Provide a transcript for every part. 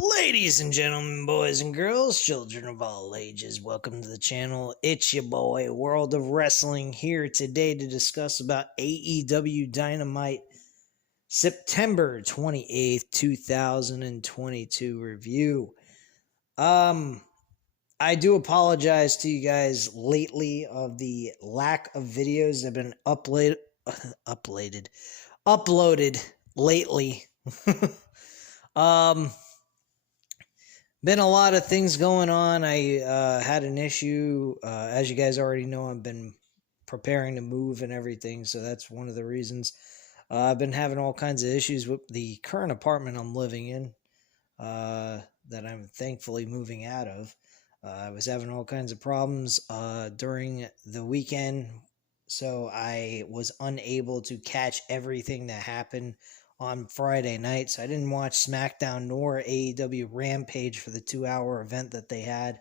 Ladies and gentlemen, boys and girls, children of all ages, welcome to the channel. It's your boy, World of Wrestling, here today to discuss about AEW Dynamite September 28th, 2022 review. I do apologize to you guys lately of the lack of videos that have been uploaded lately. Been a lot of things going on. I had an issue. As you guys already know, I've been preparing to move and everything, so that's one of the reasons. I've been having all kinds of issues with the current apartment I'm living in that I'm thankfully moving out of. I was having all kinds of problems during the weekend, so I was unable to catch everything that happened on Friday night, so I didn't watch SmackDown nor AEW Rampage for the 2-hour event that they had.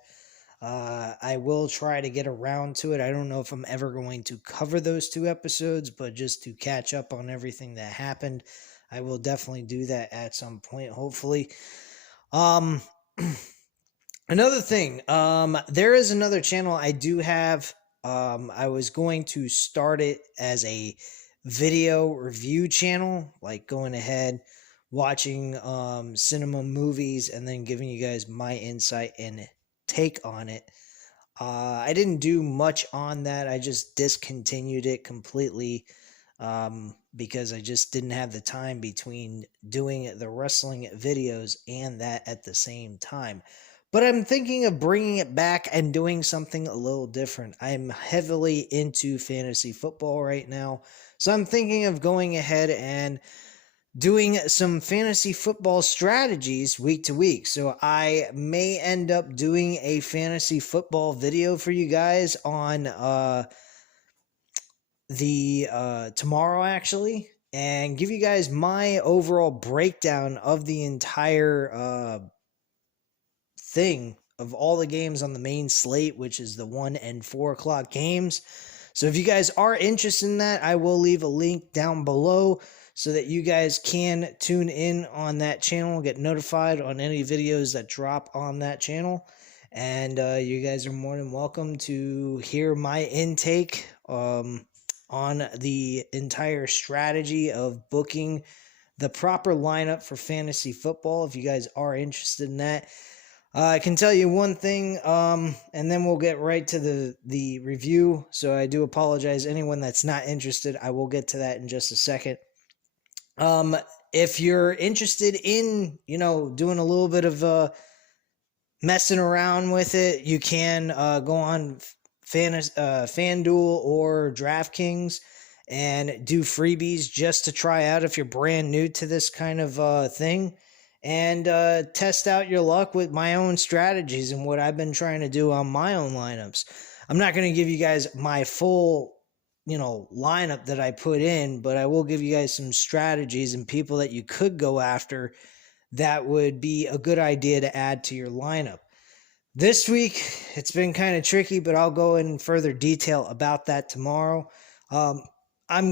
I will try to get around to it. I don't know if I'm ever going to cover those 2 episodes, but just to catch up on everything that happened, I will definitely do that at some point, hopefully. Another thing, there is another channel I do have. I was going to start it as a video review channel, like going ahead watching cinema movies and then giving you guys my insight and take on it. I didn't do much on that. I just discontinued it completely because I just didn't have the time between doing the wrestling videos and that at the same time. But I'm thinking of bringing it back and doing something a little different. I'm heavily into fantasy football right now. So I'm thinking of going ahead and doing some fantasy football strategies week to week. So I may end up doing a fantasy football video for you guys on tomorrow actually, and give you guys my overall breakdown of the entire thing of all the games on the main slate, which is the 1 and 4 o'clock games. So if you guys are interested in that, I will leave a link down below so that you guys can tune in on that channel, get notified on any videos that drop on that channel. And you guys are more than welcome to hear my intake on the entire strategy of booking the proper lineup for fantasy football. If you guys are interested in that, I can tell you one thing, and then we'll get right to the review. So I do apologize, anyone that's not interested. I will get to that in just a second. If you're interested in, doing a little bit of messing around with it, you can go on FanDuel or DraftKings and do freebies just to try out if you're brand new to this kind of thing. And test out your luck with my own strategies and what I've been trying to do on my own lineups. I'm not going to give you guys my full, lineup that I put in, but I will give you guys some strategies and people that you could go after that would be a good idea to add to your lineup. This week, it's been kind of tricky, but I'll go in further detail about that tomorrow. I'm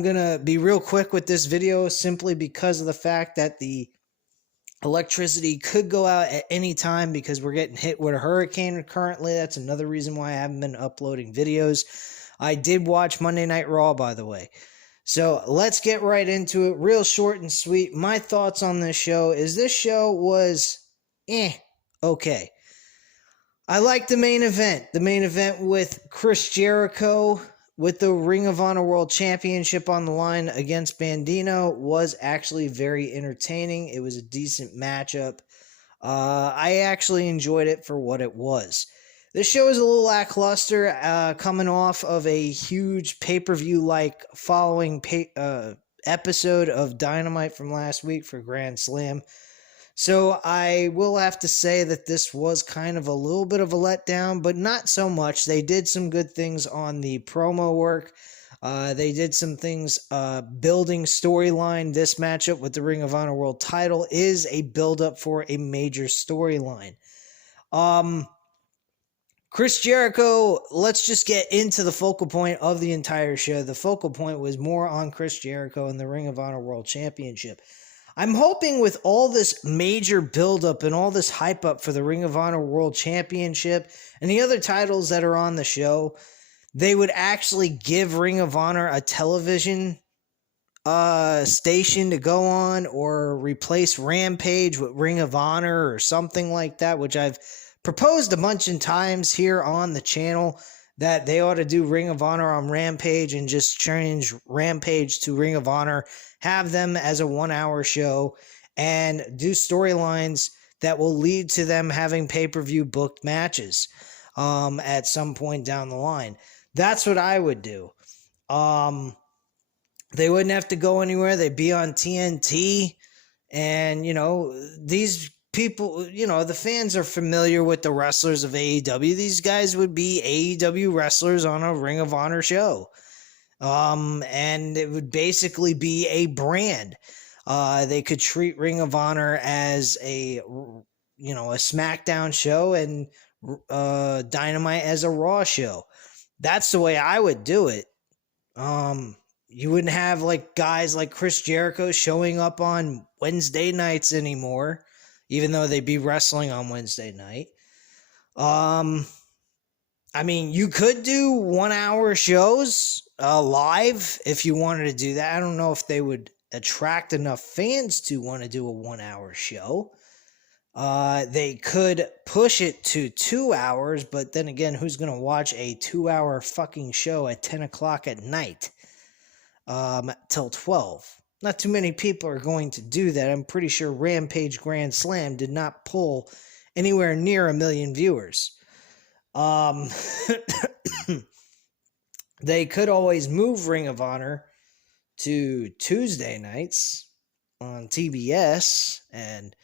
going to be real quick with this video simply because of the fact that the electricity could go out at any time because we're getting hit with a hurricane currently. That's another reason why I haven't been uploading videos. I did watch Monday Night Raw, by the way. So let's get right into it. Real short and sweet. My thoughts on this show is this show was okay. I liked the main event. The main event with Chris Jericho with the Ring of Honor World Championship on the line against Bandino was actually very entertaining. It was a decent matchup. I actually enjoyed it for what it was. This show is a little lackluster, coming off of a huge pay-per-view-like following episode of Dynamite from last week for Grand Slam. So I will have to say that this was kind of a little bit of a letdown, but not so much. They did some good things on the promo work. They did some things building storyline. This matchup with the Ring of Honor World title is a build-up for a major storyline. Chris Jericho, let's just get into the focal point of the entire show. The focal point was more on Chris Jericho and the Ring of Honor World Championship. I'm hoping with all this major buildup and all this hype up for the Ring of Honor World Championship and the other titles that are on the show, they would actually give Ring of Honor a television station to go on, or replace Rampage with Ring of Honor or something like that, which I've proposed a bunch of times here on the channel, that they ought to do Ring of Honor on Rampage and just change Rampage to Ring of Honor, have them as a 1 hour show, and do storylines that will lead to them having pay-per-view booked matches at some point down the line. That's what I would do. They wouldn't have to go anywhere. They'd be on TNT. And, these people, the fans are familiar with the wrestlers of AEW. These guys would be AEW wrestlers on a Ring of Honor show. And it would basically be a brand. They could treat Ring of Honor as a SmackDown show, and Dynamite as a Raw show. That's the way I would do it. You wouldn't have guys like Chris Jericho showing up on Wednesday nights anymore, even though they'd be wrestling on Wednesday night. You could do 1 hour shows live if you wanted to do that. I don't know if they would attract enough fans to want to do a 1 hour show. They could push it to 2 hours, but then again, who's going to watch a 2 hour fucking show at 10 o'clock at night? Till 12. Not too many people are going to do that. I'm pretty sure Rampage Grand Slam did not pull anywhere near 1 million viewers. They could always move Ring of Honor to Tuesday nights on TBS and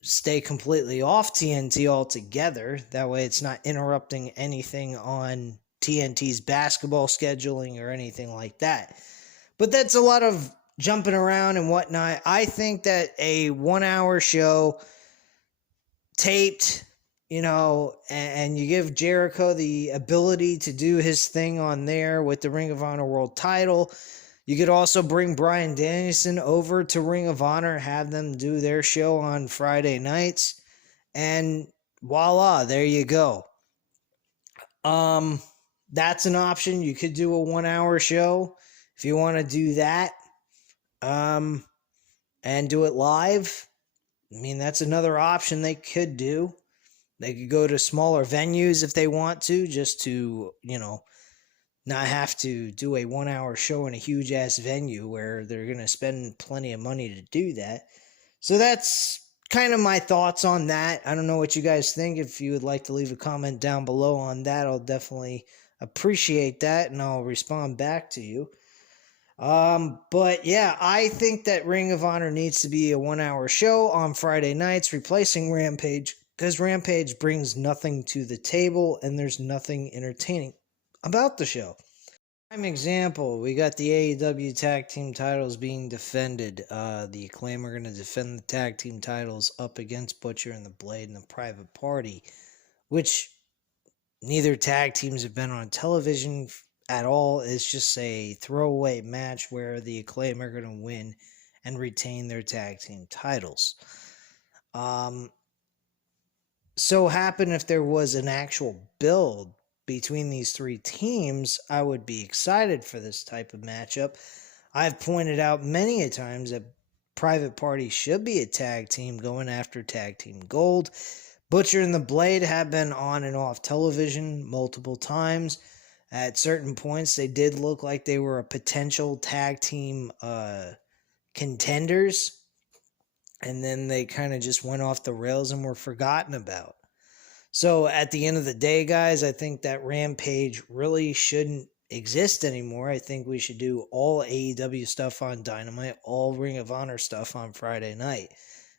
stay completely off TNT altogether. That way it's not interrupting anything on TNT's basketball scheduling or anything like that. But that's a lot of jumping around and whatnot. I think that a 1 hour show taped, and you give Jericho the ability to do his thing on there with the Ring of Honor World title. You could also bring Bryan Danielson over to Ring of Honor, have them do their show on Friday nights, and voila, there you go. That's an option. You could do a 1 hour show if you want to do that, and do it live. That's another option they could do. They could go to smaller venues if they want to, just to, not have to do a 1 hour show in a huge ass venue where they're going to spend plenty of money to do that. So that's kind of my thoughts on that. I don't know what you guys think. If you would like to leave a comment down below on that, I'll definitely appreciate that, and I'll respond back to you. But yeah, I think that Ring of Honor needs to be a 1 hour show on Friday nights, replacing Rampage, because Rampage brings nothing to the table and there's nothing entertaining about the show. Prime example, we got the AEW tag team titles being defended. The Acclaim are going to defend the tag team titles up against Butcher and the Blade and the Private Party, which neither tag teams have been on television at all. It's just a throwaway match where the Acclaim are going to win and retain their tag team titles. So happen if there was an actual build between these three teams, I would be excited for this type of matchup. I've pointed out many a times that Private Party should be a tag team going after tag team gold. Butcher and the Blade have been on and off television multiple times. At certain points, they did look like they were a potential tag team contenders. And then they kind of just went off the rails and were forgotten about. So at the end of the day, guys, I think that Rampage really shouldn't exist anymore. I think we should do all AEW stuff on Dynamite, all Ring of Honor stuff on Friday night.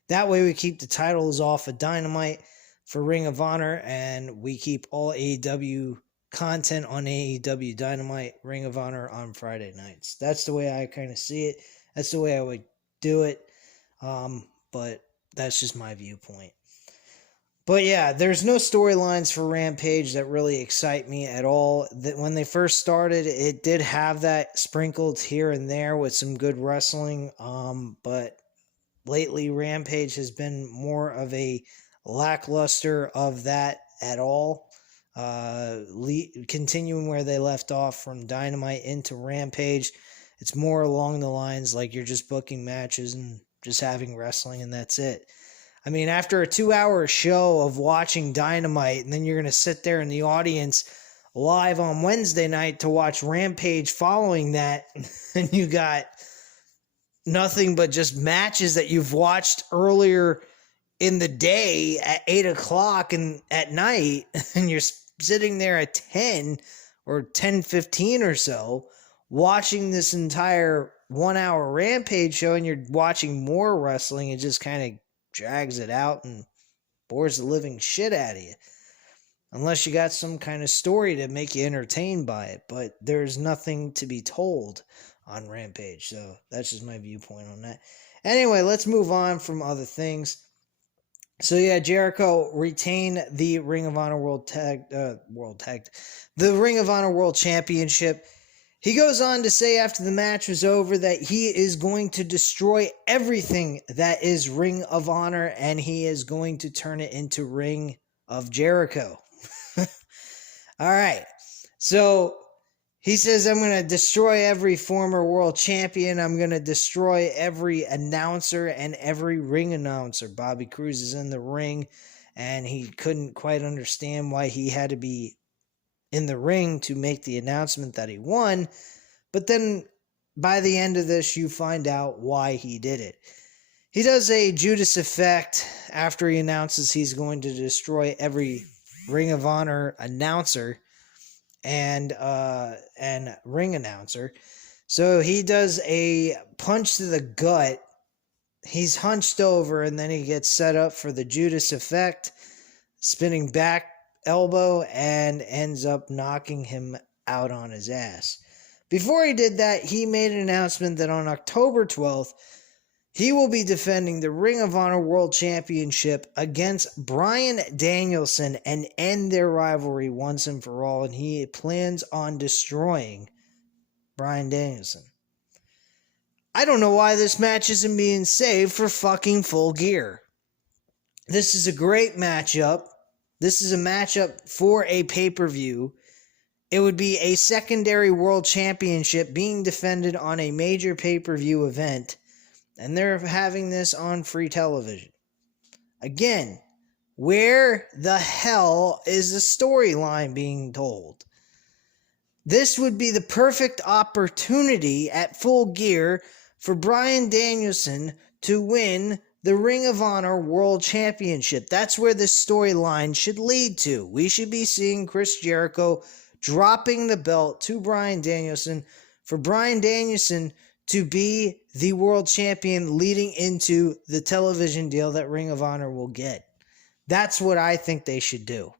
That way we keep the titles off of Dynamite for Ring of Honor, and we keep all AEW content on AEW Dynamite, Ring of Honor on Friday nights. That's the way I kind of see it. That's the way I would do it. But that's just my viewpoint. But yeah, there's no storylines for Rampage that really excite me at all. When they first started, it did have that sprinkled here and there with some good wrestling. But lately Rampage has been more of a lackluster of that at all. Continuing where they left off from Dynamite into Rampage, it's more along the lines like you're just booking matches and just having wrestling, and that's it. I mean, after a 2-hour show of watching Dynamite, and then you're going to sit there in the audience live on Wednesday night to watch Rampage following that, and you got nothing but just matches that you've watched earlier in the day at 8 o'clock and at night, and you're sitting there at 10 or 10:15 or so watching this entire 1-hour Rampage show, and you're watching more wrestling. It just kind of drags it out and bores the living shit out of you. Unless you got some kind of story to make you entertained by it. But there's nothing to be told on Rampage. So that's just my viewpoint on that. Anyway, let's move on from other things. So yeah, Jericho retained the Ring of Honor the Ring of Honor World Championship. He goes on to say after the match was over that he is going to destroy everything that is Ring of Honor, and he is going to turn it into Ring of Jericho. All right. So he says, I'm going to destroy every former world champion. I'm going to destroy every announcer and every ring announcer. Bobby Cruz is in the ring, and he couldn't quite understand why he had to be in the ring to make the announcement that he won. But then by the end of this, you find out why he did it. He does a Judas effect after he announces he's going to destroy every Ring of Honor announcer and ring announcer. So he does a punch to the gut. He's hunched over, and then he gets set up for the Judas effect, spinning back elbow, and ends up knocking him out on his ass. Before he did that, he made an announcement that on October 12th, he will be defending the Ring of Honor World Championship against Bryan Danielson and end their rivalry once and for all, and he plans on destroying Bryan Danielson. I don't know why this match isn't being saved for fucking Full Gear. This is a great matchup. This is a matchup for a pay-per-view. It would be a secondary world championship being defended on a major pay-per-view event, and they're having this on free television. Again, where the hell is the storyline being told? This would be the perfect opportunity at Full Gear for Bryan Danielson to win the Ring of Honor World Championship. That's where this storyline should lead to. We should be seeing Chris Jericho dropping the belt to Bryan Danielson for Bryan Danielson to be the world champion leading into the television deal that Ring of Honor will get. That's what I think they should do.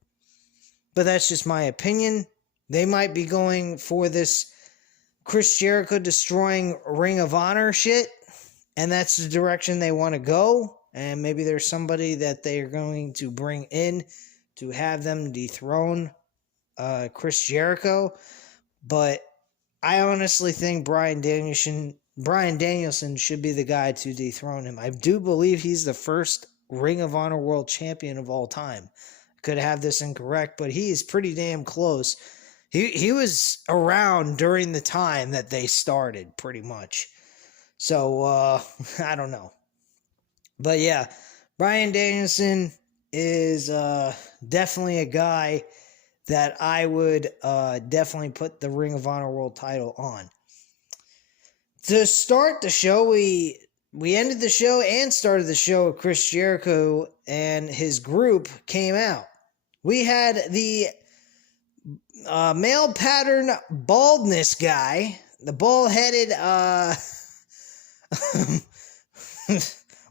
But that's just my opinion. They might be going for this Chris Jericho destroying Ring of Honor shit, and that's the direction they want to go. And maybe there's somebody that they are going to bring in to have them dethrone Chris Jericho. But I honestly think Bryan Danielson should be the guy to dethrone him. I do believe he's the first Ring of Honor World Champion of all time. Could have this incorrect, but he is pretty damn close. He was around during the time that they started, pretty much. So, I don't know. But yeah, Bryan Danielson is definitely a guy that I would definitely put the Ring of Honor World title on. To start the show, we ended the show and started the show with Chris Jericho and his group came out. We had the male pattern baldness guy, the bald-headed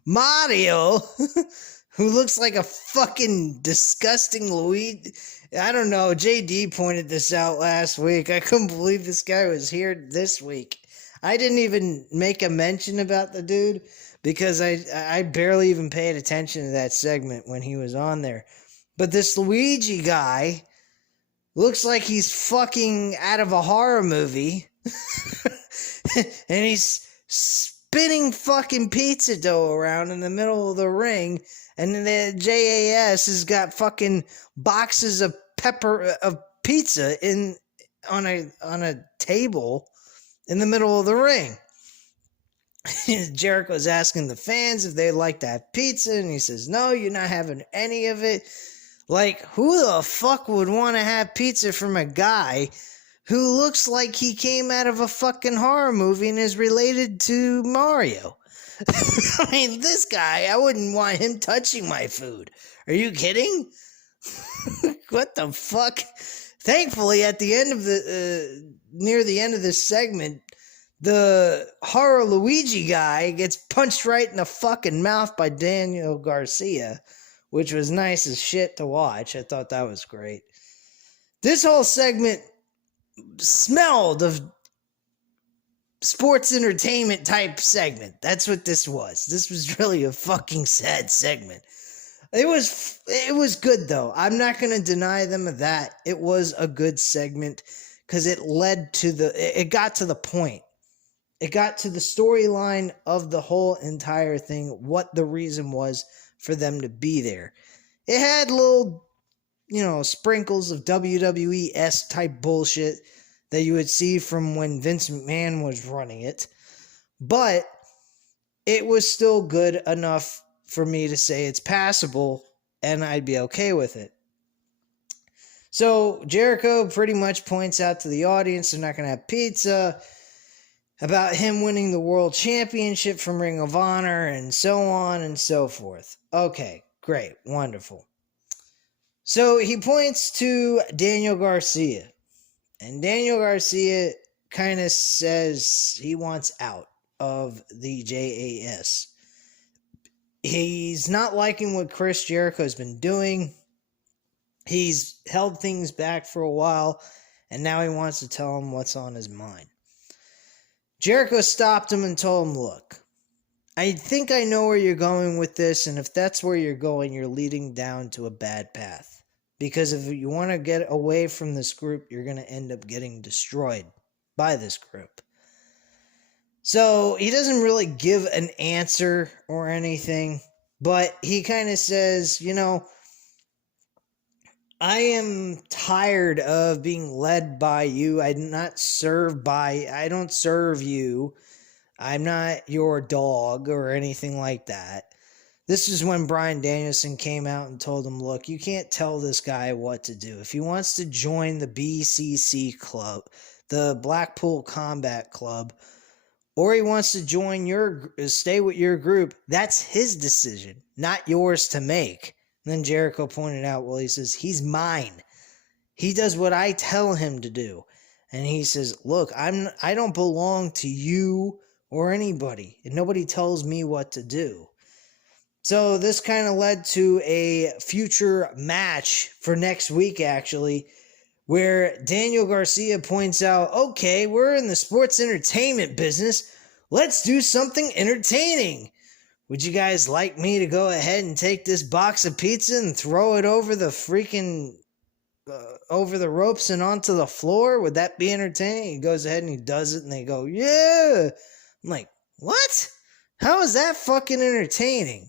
Mario, who looks like a fucking disgusting Luigi. I don't know, JD pointed this out last week. I couldn't believe this guy was here this week. I didn't even make a mention about the dude because I barely even paid attention to that segment when he was on there. But this Luigi guy looks like he's fucking out of a horror movie. And he's spinning fucking pizza dough around in the middle of the ring, and the JAS has got fucking boxes of pizza on a table in the middle of the ring. Jericho's asking the fans if they'd like to have pizza, and he says, no, you're not having any of it. Like, who the fuck would want to have pizza from a guy who looks like he came out of a fucking horror movie and is related to Mario? I mean, this guy, I wouldn't want him touching my food. Are you kidding? What the fuck? Thankfully, at the end of near the end of this segment, the horror Luigi guy gets punched right in the fucking mouth by Daniel Garcia, which was nice as shit to watch. I thought that was great. This whole segment smelled of sports entertainment type segment. That's what this was. This was really a fucking sad segment. It was good though. I'm not going to deny them of that. It was a good segment because it got to the point. It got to the storyline of the whole entire thing, what the reason was for them to be there. It had little, sprinkles of WWE-esque type bullshit that you would see from when Vince McMahon was running it. But it was still good enough for me to say it's passable and I'd be okay with it. So Jericho pretty much points out to the audience they're not going to have pizza, about him winning the world championship from Ring of Honor, and so on and so forth. Okay, great, wonderful. So he points to Daniel Garcia, and Daniel Garcia kind of says he wants out of the JAS. He's not liking what Chris Jericho's been doing. He's held things back for a while, and now he wants to tell him what's on his mind. Jericho stopped him and told him, look, I think I know where you're going with this, and if that's where you're going, you're leading down to a bad path. Because if you want to get away from this group, you're going to end up getting destroyed by this group. So he doesn't really give an answer or anything, but he kind of says, I am tired of being led by you. I don't serve you. I'm not your dog or anything like that. This is when Bryan Danielson came out and told him, look, you can't tell this guy what to do. If he wants to join the BCC club, the Blackpool Combat Club, or he wants to stay with your group, that's his decision, not yours to make. And then Jericho pointed out, well, he says, he's mine. He does what I tell him to do. And he says, look, I don't belong to you or anybody, and nobody tells me what to do. So this kind of led to a future match for next week, actually, where Daniel Garcia points out, okay, we're in the sports entertainment business. Let's do something entertaining. Would you guys like me to go ahead and take this box of pizza and throw it over the over the ropes and onto the floor? Would that be entertaining? He goes ahead and he does it, and they go, yeah. I'm like, what? How is that fucking entertaining?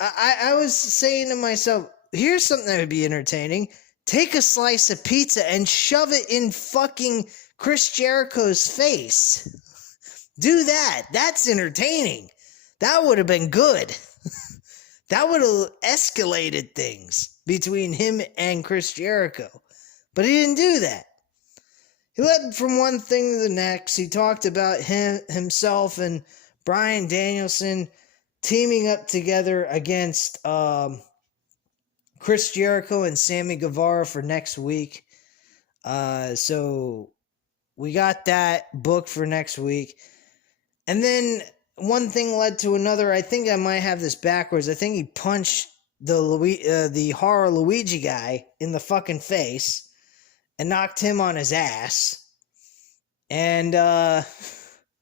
I was saying to myself, here's something that would be entertaining. Take a slice of pizza and shove it in fucking Chris Jericho's face. Do that. That's entertaining. That would have been good. That would have escalated things between him and Chris Jericho. But he didn't do that. He led from one thing to the next. He talked about himself and Bryan Danielson teaming up together against Chris Jericho and Sammy Guevara for next week. So we got that booked for next week. And then one thing led to another. I think I might have this backwards. I think he punched the horror Luigi guy in the fucking face and knocked him on his ass. And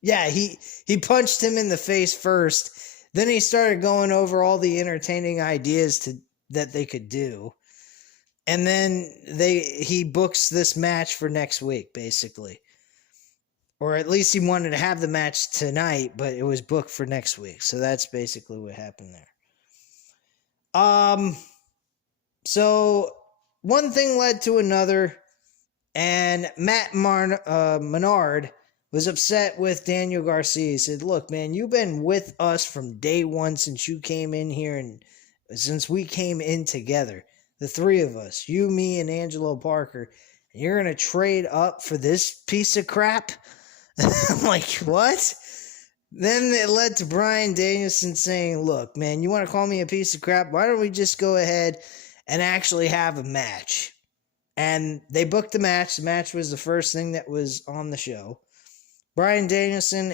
yeah, he punched him in the face first. Then he started going over all the entertaining ideas that they could do. And then he books this match for next week, basically. or at least he wanted to have the match tonight, but it was booked for next week. So that's basically what happened there. So one thing led to another, and Menard was upset with Daniel Garcia. He said, "Look, man, you've been with us from day one since you came in here, and since we came in together, the three of us, you, me, and Angelo Parker, and you're gonna trade up for this piece of crap." I'm like, what? Then it led to Bryan Danielson saying, "Look, man, you want to call me a piece of crap? Why don't we just go ahead and actually have a match?" And they booked the match. The match was the first thing that was on the show. Bryan Danielson,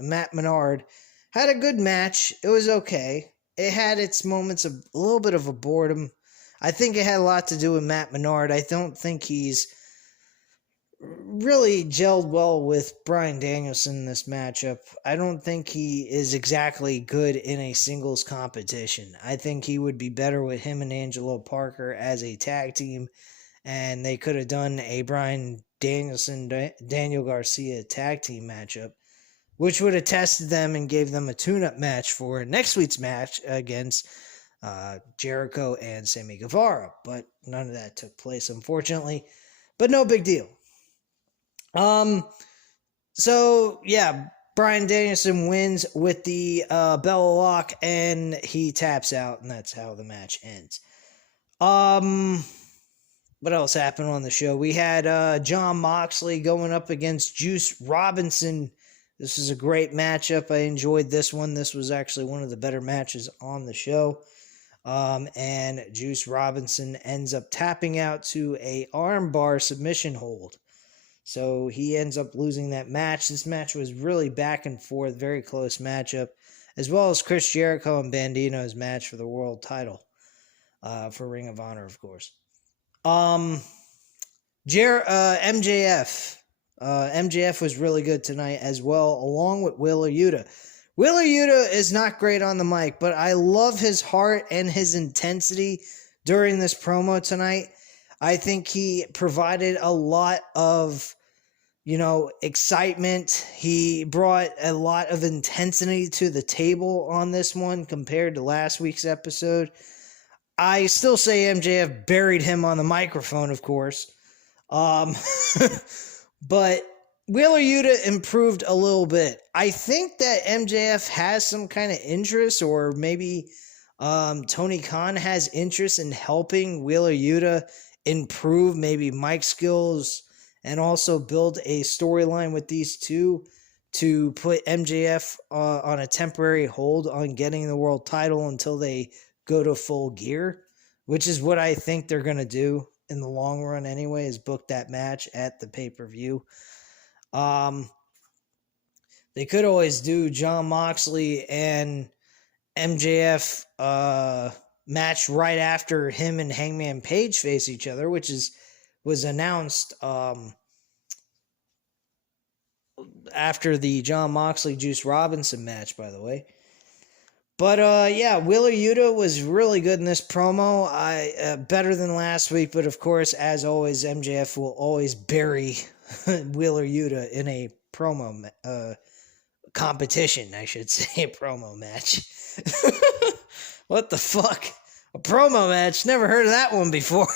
Matt Menard had a good match. It was okay. It had its moments of a little bit of a boredom. I think it had a lot to do with Matt Menard. I don't think he's really gelled well with Bryan Danielson in this matchup. I don't think he is exactly good in a singles competition. I think he would be better with him and Angelo Parker as a tag team, and they could have done a Bryan Danielson Daniel Garcia tag team matchup, which would have tested them and gave them a tune-up match for next week's match against Jericho and Sammy Guevara. But none of that took place, unfortunately. But no big deal. So yeah, Bryan Danielson wins with the Bella Lock, and he taps out, and that's how the match ends. What else happened on the show? We had Jon Moxley going up against Juice Robinson. This is a great matchup. I enjoyed this one. This was actually one of the better matches on the show. And Juice Robinson ends up tapping out to a armbar submission hold. So he ends up losing that match. This match was really back and forth, very close matchup, as well as Chris Jericho and Bandito's match for the world title, for Ring of Honor, of course. MJF. MJF was really good tonight as well, along with Wheeler Yuta. Wheeler Yuta is not great on the mic, but I love his heart and his intensity during this promo tonight. I think he provided a lot of, excitement. He brought a lot of intensity to the table on this one compared to last week's episode. I still say MJF buried him on the microphone, of course. But Wheeler Yuta improved a little bit. I think that MJF has some kind of interest, or maybe Tony Khan has interest in helping Wheeler Yuta improve maybe mic skills and also build a storyline with these two to put MJF on a temporary hold on getting the world title until they go to full gear, which is what I think they're going to do in the long run anyway, is book that match at the pay-per-view. They could always do Jon Moxley and MJF match right after him and Hangman Page face each other, which was announced after the Jon Moxley Juice Robinson match, by the way. But yeah, Wheeler Yuta was really good in this promo. Better than last week, but of course, as always, MJF will always bury Wheeler Yuta in a promo competition, I should say, a promo match. What the fuck? A promo match? Never heard of that one before.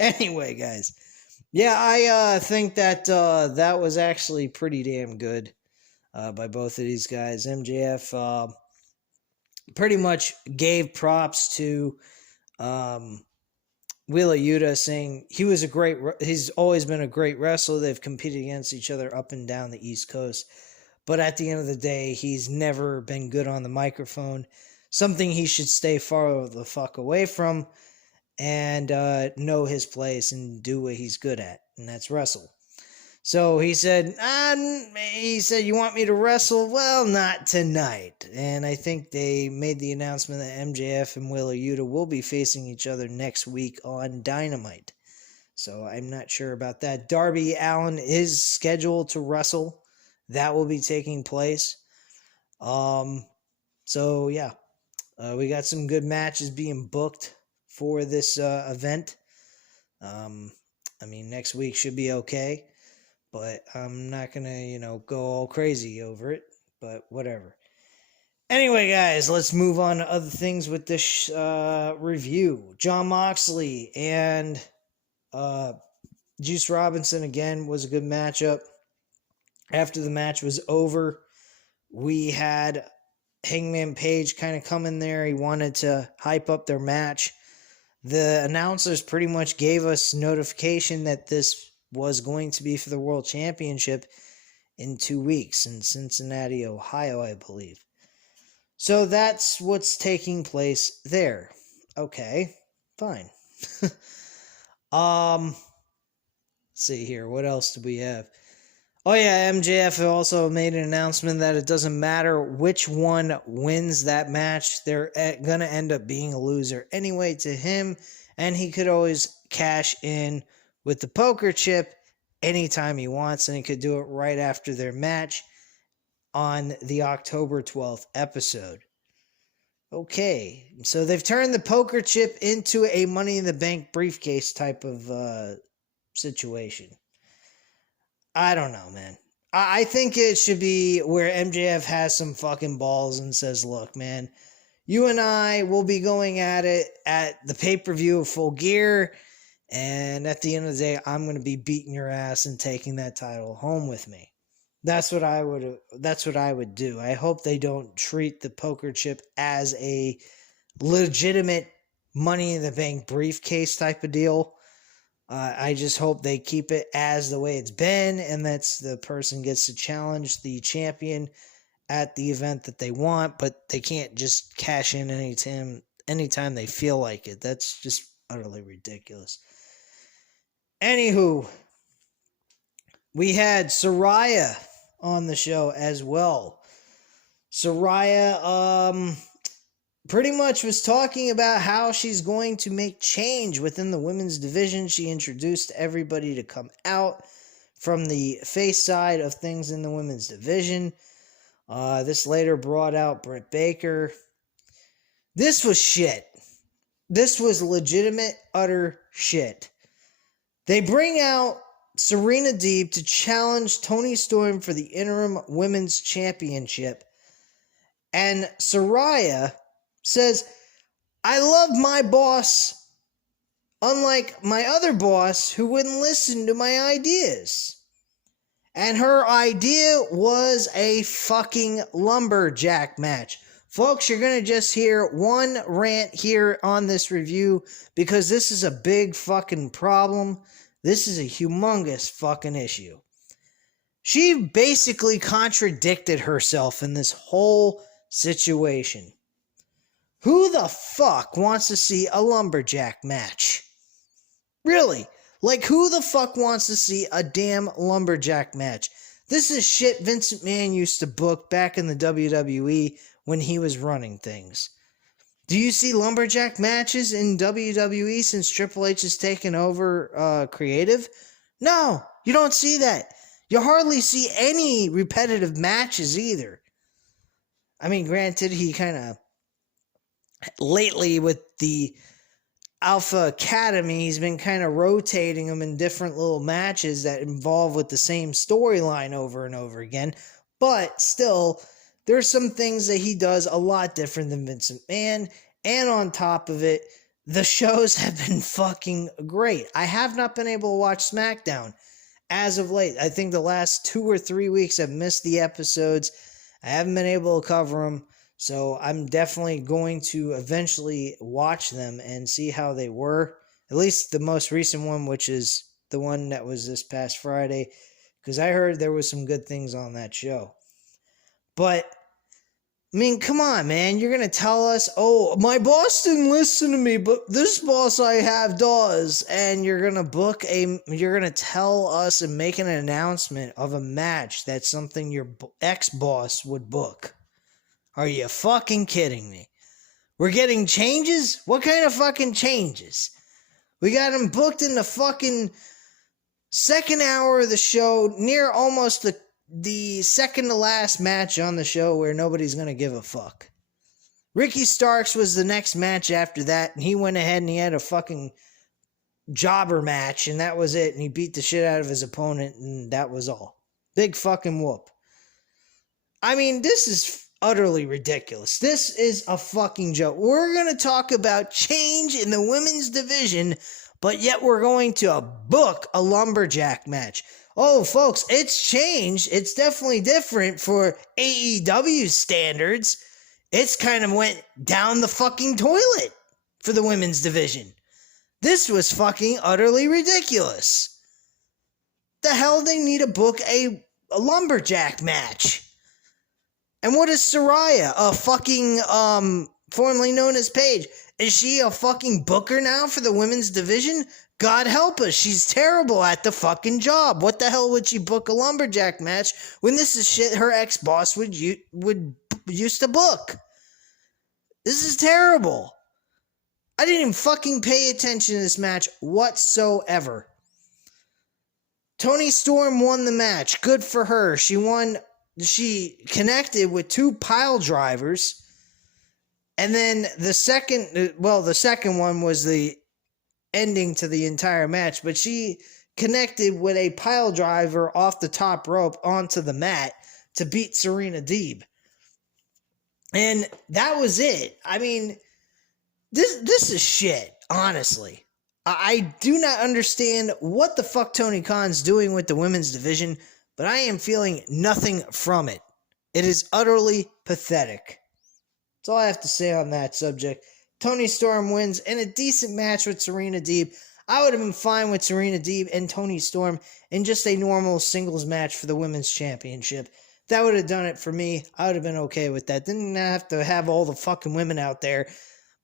Anyway, guys. Yeah, I think that that was actually pretty damn good by both of these guys. MJF pretty much gave props to Wheeler Yuta, saying he's always been a great wrestler. They've competed against each other up and down the East Coast. But at the end of the day, he's never been good on the microphone. Something he should stay far the fuck away from and know his place and do what he's good at, and that's wrestle. So he said, you want me to wrestle? Well, not tonight. And I think they made the announcement that MJF and Wheeler Yuta will be facing each other next week on Dynamite. So I'm not sure about that. Darby Allin is scheduled to wrestle. That will be taking place. So yeah, we got some good matches being booked for this event. I mean, next week should be okay, but I'm not going to, go all crazy over it, but whatever. Anyway, guys, let's move on to other things with this review. Jon Moxley and Juice Robinson, again, was a good matchup. After the match was over, we had Hangman Page kind of come in there. He wanted to hype up their match. The announcers pretty much gave us notification that this was going to be for the World Championship in 2 weeks in Cincinnati, Ohio, I believe. So that's what's taking place there. Okay, fine. Let's see here. What else do we have? Oh yeah, MJF also made an announcement that it doesn't matter which one wins that match. They're going to end up being a loser anyway to him, and he could always cash in with the poker chip anytime he wants, and he could do it right after their match on the October 12th episode. Okay, so they've turned the poker chip into a Money in the Bank briefcase type of situation. I don't know, man. I think it should be where MJF has some fucking balls and says, look, man, you and I will be going at it at the pay-per-view of Full Gear, and at the end of the day, I'm going to be beating your ass and taking that title home with me. That's what I would do. I hope they don't treat the poker chip as a legitimate Money in the Bank briefcase type of deal. I just hope they keep it as the way it's been, and that's the person gets to challenge the champion at the event that they want, but they can't just cash in anytime they feel like it. That's just utterly ridiculous. Anywho, we had Saraya on the show as well. Saraya, pretty much was talking about how she's going to make change within the women's division. She introduced everybody to come out from the face side of things in the women's division. This later brought out Britt Baker. This was shit. This was legitimate, utter shit. They bring out Serena Deeb to challenge Toni Storm for the interim women's championship. And Saraya says, I love my boss, unlike my other boss who wouldn't listen to my ideas. And her idea was a fucking lumberjack match. Folks, you're going to just hear one rant here on this review because this is a big fucking problem. This is a humongous fucking issue. She basically contradicted herself in this whole situation. Who the fuck wants to see a lumberjack match? Really? Like, who the fuck wants to see a damn lumberjack match? This is shit Vince McMahon used to book back in the WWE when he was running things. Do you see lumberjack matches in WWE since Triple H has taken over creative? No, you don't see that. You hardly see any repetitive matches either. I mean, granted, he kind of lately with the Alpha Academy, he's been kind of rotating them in different little matches that involve with the same storyline over and over again. But still, there's some things that he does a lot different than Vince McMahon. And on top of it, the shows have been fucking great. I have not been able to watch SmackDown as of late. I think the last 2 or 3 weeks I've missed the episodes. I haven't been able to cover them. So I'm definitely going to eventually watch them and see how they were. At least the most recent one, which is the one that was this past Friday. Because I heard there was some good things on that show. But, I mean, come on, man. You're going to tell us, oh, my boss didn't listen to me, but this boss I have does. And you're going to tell us and make an announcement of a match that's something your ex-boss would book. Are you fucking kidding me? We're getting changes? What kind of fucking changes? We got him booked in the fucking second hour of the show, near almost the second to last match on the show where nobody's going to give a fuck. Ricky Starks was the next match after that, and he went ahead and he had a fucking jobber match, and that was it. And he beat the shit out of his opponent, and that was all. Big fucking whoop. I mean, this is utterly ridiculous. This is a fucking joke. We're going to talk about change in the women's division, but yet we're going to book a lumberjack match. Oh, folks, it's changed. It's definitely different for AEW standards. It's kind of went down the fucking toilet for the women's division. This was fucking utterly ridiculous. The hell they need to book a lumberjack match? And what is Saraya? A fucking, formerly known as Paige. Is she a fucking booker now for the women's division? God help us, she's terrible at the fucking job. What the hell would she book a lumberjack match when this is shit her ex-boss would used to book? This is terrible. I didn't even fucking pay attention to this match whatsoever. Toni Storm won the match. Good for her. She connected with 2 pile drivers. And then the second one was the ending to the entire match, but she connected with a pile driver off the top rope onto the mat to beat Serena Deeb. And that was it. I mean, this is shit, honestly. I do not understand what the fuck Tony Khan's doing with the women's division, but I am feeling nothing from it. It is utterly pathetic. That's all I have to say on that subject. Toni Storm wins in a decent match with Serena Deeb. I would have been fine with Serena Deeb and Toni Storm in just a normal singles match for the women's championship. That would have done it for me. I would have been okay with that. Didn't have to have all the fucking women out there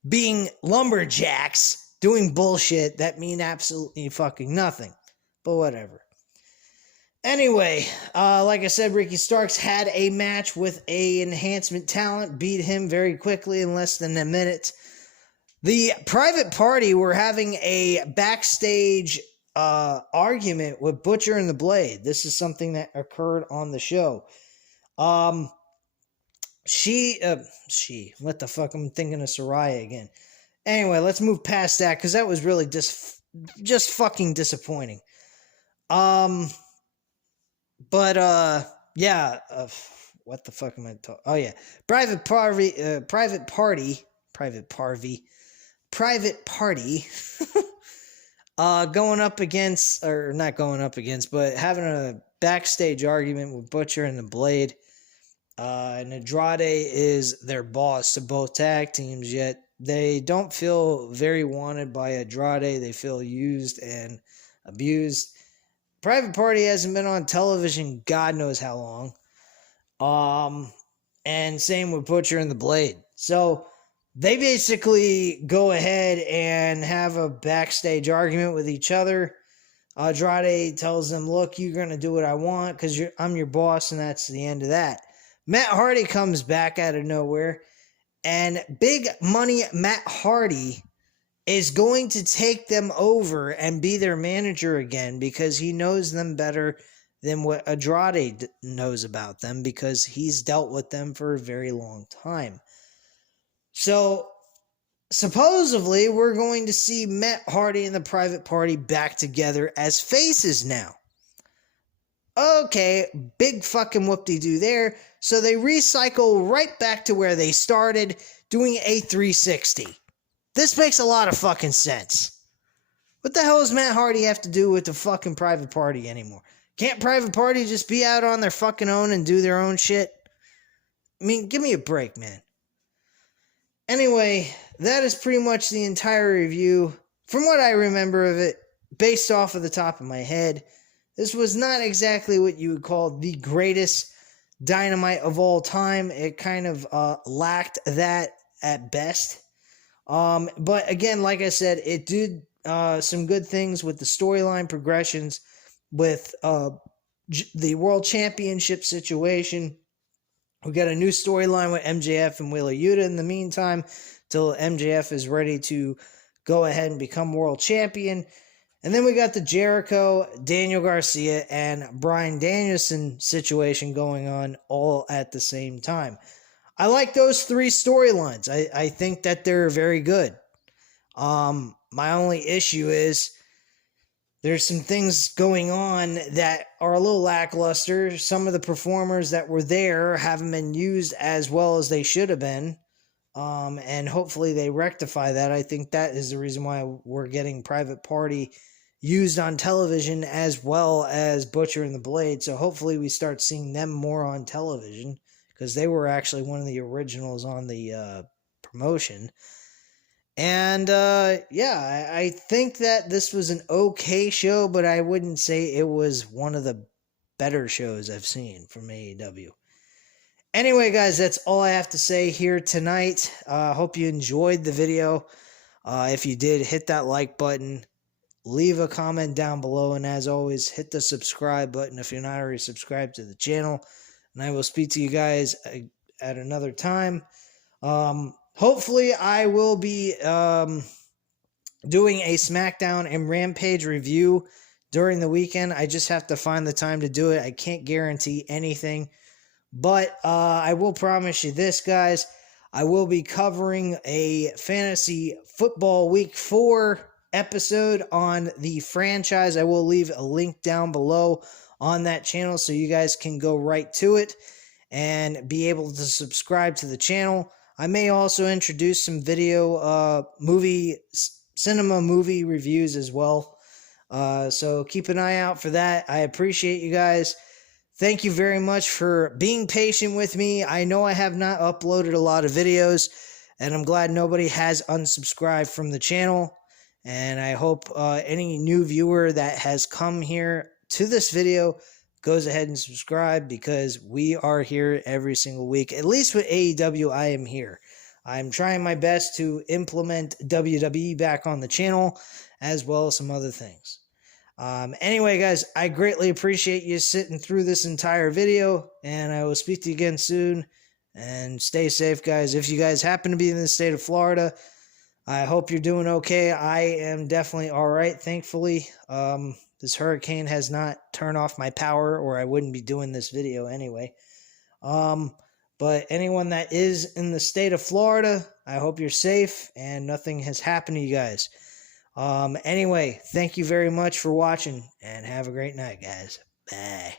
being lumberjacks doing bullshit that mean absolutely fucking nothing. But whatever. Anyway, like I said, Ricky Starks had a match with a enhancement talent, beat him very quickly in less than a minute. The Private Party were having a backstage argument with Butcher and the Blade. This is something that occurred on the show. What the fuck? I'm thinking of Saraya again. Anyway, let's move past that because that was really just fucking disappointing. What the fuck am I talking? Oh yeah, Private Party. Going up against, or not going up against, but having a backstage argument with Butcher and the Blade. And Andrade is their boss to both tag teams, yet they don't feel very wanted by Andrade. They feel used and abused. Private Party hasn't been on television God knows how long. And same with Butcher and the Blade. So they basically go ahead and have a backstage argument with each other. Andrade tells them, look, you're going to do what I want because I'm your boss, and that's the end of that. Matt Hardy comes back out of nowhere, and big money Matt Hardy is going to take them over and be their manager again because he knows them better than what Andrade knows about them because he's dealt with them for a very long time. So, supposedly, we're going to see Matt Hardy and the Private Party back together as faces now. Okay, big fucking whoop-de-doo there. So they recycle right back to where they started, doing a 360. This makes a lot of fucking sense. What the hell does Matt Hardy have to do with the fucking Private Party anymore? Can't Private Party just be out on their fucking own and do their own shit? I mean, give me a break, man. Anyway, that is pretty much the entire review. From what I remember of it, based off of the top of my head, this was not exactly what you would call the greatest Dynamite of all time. It kind of lacked that at best. But again, like I said, it did some good things with the storyline progressions, with the World Championship situation. We got a new storyline with MJF and Wheeler Yuta in the meantime, till MJF is ready to go ahead and become world champion. And then we got the Jericho, Daniel Garcia, and Bryan Danielson situation going on all at the same time. I like those 3 storylines. I think that they're very good. My only issue is there's some things going on that are a little lackluster. Some of the performers that were there haven't been used as well as they should have been. And hopefully they rectify that. I think that is the reason why we're getting Private Party used on television as well as Butcher and the Blade. So hopefully we start seeing them more on television, because they were actually one of the originals on the promotion. And yeah, I think that this was an okay show, but I wouldn't say it was one of the better shows I've seen from AEW. Anyway, guys, that's all I have to say here tonight. Hope you enjoyed the video. If you did, hit that like button. Leave a comment down below. And as always, hit the subscribe button if you're not already subscribed to the channel. And I will speak to you guys at another time. Hopefully, I will be doing a SmackDown and Rampage review during the weekend. I just have to find the time to do it. I can't guarantee anything. But I will promise you this, guys. I will be covering a Fantasy Football Week 4 episode on the franchise. I will leave a link down below on that channel so you guys can go right to it and be able to subscribe to the channel. I may also introduce some video cinema movie reviews as well. So keep an eye out for that. I appreciate you guys. Thank you very much for being patient with me. I know I have not uploaded a lot of videos, and I'm glad nobody has unsubscribed from the channel. And I hope any new viewer that has come here to this video goes ahead and subscribe, because we are here every single week. At least with AEW, I am here. I'm trying my best to implement WWE back on the channel, as well as some other things. Anyway, guys, I greatly appreciate you sitting through this entire video, and I will speak to you again soon. And stay safe, guys. If you guys happen to be in the state of Florida, I hope you're doing okay. I am definitely all right, thankfully. This hurricane has not turned off my power, or I wouldn't be doing this video anyway. But anyone that is in the state of Florida, I hope you're safe and nothing has happened to you guys. Anyway, thank you very much for watching, and have a great night, guys. Bye.